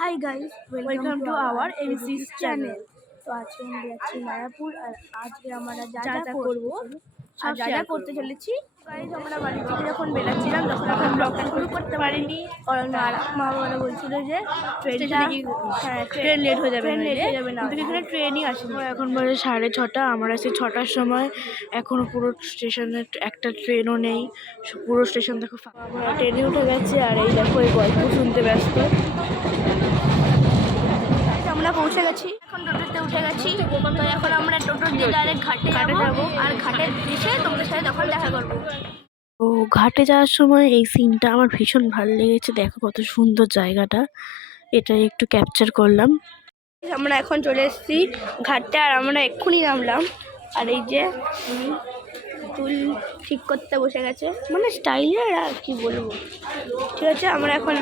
High guys, welcome to our MCS channel. তো আজকে আমরা যাচ্ছি মায়াপুর, আর আজকে আমরা যা যা করবো আর যা যা করতে চলেছি। গাইস, আমরা বাড়ি থেকে যখন বেরোচ্ছিলাম তখন এখন ব্লগটা শুরু করতে পারিনি, কারণ মা বাবারা বলছিল যে ট্রেন লেট হয়ে যাবে, না, কিন্তু এখানে ট্রেনই আসেনি। এখন বাজে 6:30, আমরা আছি 6টার সময়। এখনো পুরো স্টেশনে একটা ট্রেনও নেই, পুরো স্টেশন দেখো ফাঁকা। আমরা ট্রেনে উঠে গেছি, আর এই দেখো এই গল্প শুনতে ব্যস্ত। আমরা পৌঁছে গেছি, এখন টোটোতে উঠে গেছি। তো এখন আমরা টোটো দিয়ে ডাইরেক্ট ঘাটে যাবো, আর ঘাটে এসে তোমাদের সাথে তখন দেখা করবো। ও ঘাটে যাওয়ার সময় এই সিনটা আমার ভীষণ ভালো লেগেছে, দেখো কত সুন্দর জায়গাটা, এটা একটু ক্যাপচার করলাম। আমরা এখন চলে এসেছি ঘাটে, আর আমরা এক্ষুনি নামলাম। আর এই যে চুল ঠিক করতে বসে গেছে, মানে স্টাইলের, আর কি বলবো। ঠিক আছে, আমরা এখন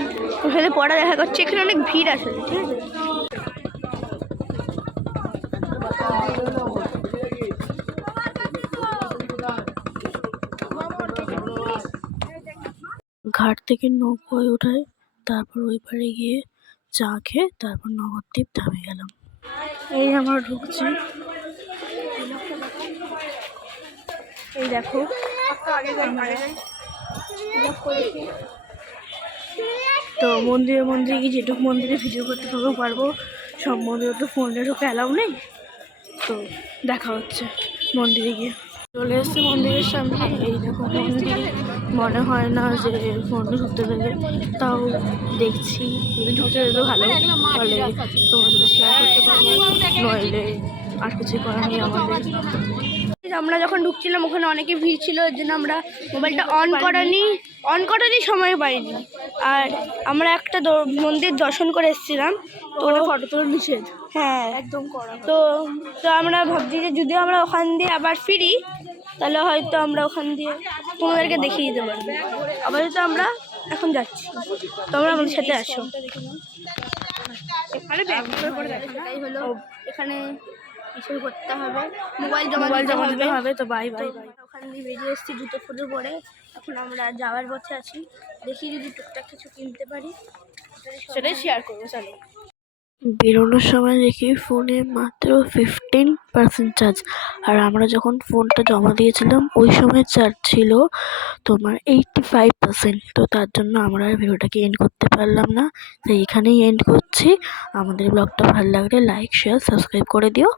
ওর সাথে পড়া দেখা করছি। এখানে অনেক ভিড় আসলে, ঠিক আছে। ঘাট থেকে নৌকোয় উঠায়, তারপর ওই পারে গিয়ে চা খেয়ে তারপর নবদ্বীপ ধামে গেলাম। এই আমরা ঢুকছি, এই দেখো, তো মন্দিরে গিয়ে যেটুকু মন্দিরে ভিডিও করতে পারবো, সব মন্দিরে তো ফোনে ঢোকা অ্যালাউ নেই। তো দেখা হচ্ছে মন্দিরে গিয়ে। চলে এসছে মন্দিরের সামনে, এই দেখো মন্দির, মনে হয় না যে ফোনে ঢুকতে দেবে, তাও দেখছি যদি ঢুকতে দেবে ভালো, তাহলে তোমার সাথে শেয়ার করতে পারবো, নইলে আর কিছু করার নেই আমাদের। আমরা যখন ঢুকছিলাম ওখানে অনেকে ভিড় ছিল, এর জন্য আমরা মোবাইলটা অন করারই সময় পাইনি। আর আমরা একটা মন্দির দর্শন করে এসেছিলাম, তো ফটো তোলা নিষেধ, হ্যাঁ একদম করা। তো আমরা ভাবছি যে যদি আমরা ওখান দিয়ে আবার ফিরি, তাহলে হয়তো আমরা ওখান দিয়ে তোমাদেরকে দেখিয়ে দিতে পারবো। আপাতত আমরা এখন যাচ্ছি, তোমরা আমাদের সাথে আসো। হলো এখানে কিছু করতে হবে, মোবাইল জমা দিতে হবে। তো বাই বাই। ওখান দিয়ে বেরিয়ে এসেছি জুতো খুলে পরে, এখন আমরা যাওয়ার পথে আছি। দেখি যদি টুকটাক কিছু কিনতে পারি, সেটাই শেয়ার করবো। চলো। বেরোনোর সময় দেখি ফোনে মাত্র 15% চার্জ, আর আমরা যখন ফোনটা জমা দিয়েছিলাম ওই সময় চার্জ ছিল তোমার 85%। তো তার জন্য আমরা আর ভিডিওটাকে এন্ড করতে পারলাম না, তো এখানেই এন্ড করছি। আমাদের ব্লগটা ভালো লাগলে লাইক, শেয়ার, সাবস্ক্রাইব করে দিও।